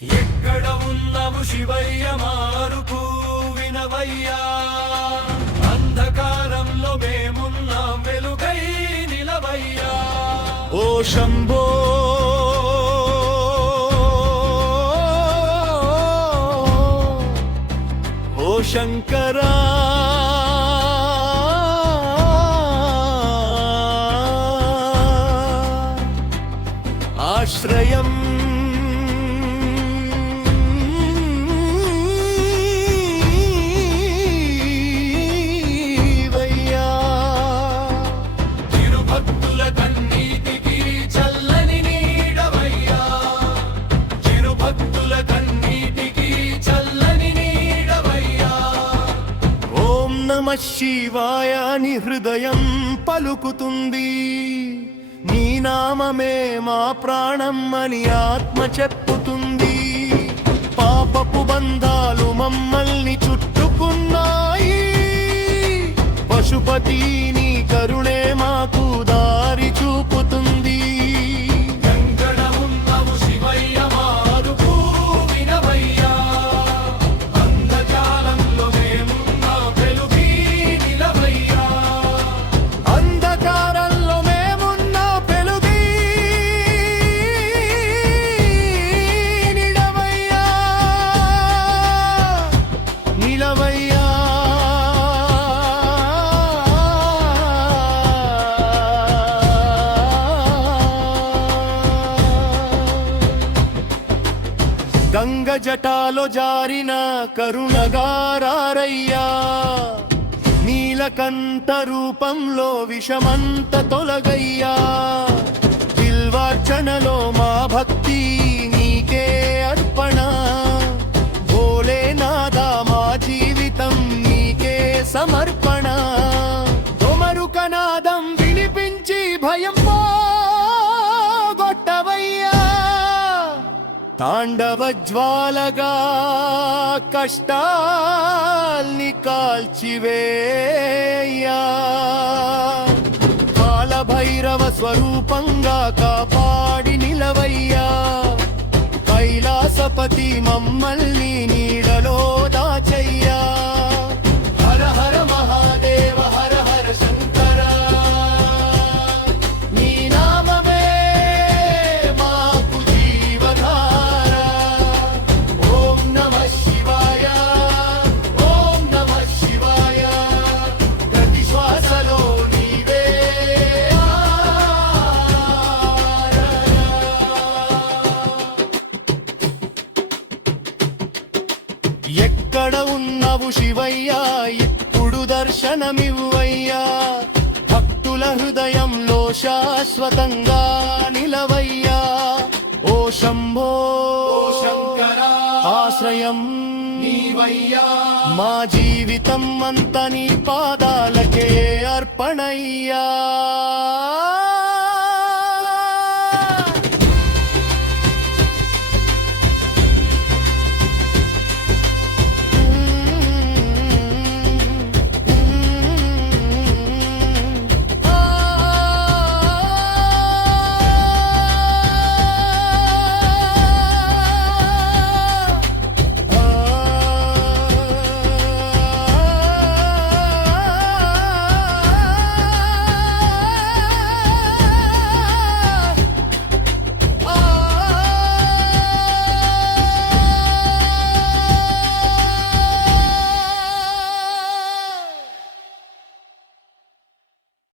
ఎక్కడ ఉన్నవు శివయ్య మారుకు వినవయ్యా, అంధకారంలో మేమున్నాం వెలుగై నిలవయ్యా. ఓ శంభో ఓ శంకరా, ఆశ్రయం తిరుభక్తుల కన్నీటికి చల్లని నీడవయ్యా, తిరుభక్తుల కన్నీటికి చల్లని నీడవయ్యా. ఓం నమః శివాయ ని హృదయం పలుకుతుంది, నీ నామమే మా ప్రాణం అని ఆత్మ చెప్పుతుంది. పాపపు బంధాలు మమ్మల్ని చుట్టుకున్నాయి, పశుపతి నీ కరుణే మాకు దారి చూపుతుంది. ఎక్కడ ఉన్నవు శివయ్య మారుకు వినవయ్యా, అంధకారంలో మేమున్నాం వెలుగై నిలవయ్యా. అంధకారంలో మేమున్న వెలుగై నిలవయ్యా, నిలవయ్యా. గంగ జటాలో జారిన కరుణగారయ్యా, నీలకంఠ రూపంలో విషమంత తొలగయ్యా. బిల్వార్చనలో మా భక్తి నీకే అర్పణ, భోలేనాథ మా జీవితం నీకే సమర్పణ. తొమరుకనాదం వినిపించి భయం పోగొట్టవయ్యా, తాండవ జ్వాలగా కష్టాల్ని కాల్చివేయ్యా. కాలభైరవ స్వరూపంగా కాపాడి నిలవయ్యా, కైలాసపతి మమ్మల్ని నీడలో దాచయ్యా. హర హర మహాదేవ హర హర శంకర, నీ నామమే మాకు జీవధార. ఓం నమః శివాయ, ఓం నమః శివాయ, ప్రతి శ్వాసలో నీవే ఎక్కడ ఉన్నవు శివయ్యా, ఇప్పుడు దర్శనమివ్వయ్యా. భక్తుల హృదయంలో శాశ్వతంగా నిలవయ్యా. ఓ శంభో ఓ శంకరా, ఆశ్రయం నీవయ్యా. మా జీవితం అంత నీ పాదాలకే అర్పణయ్యా.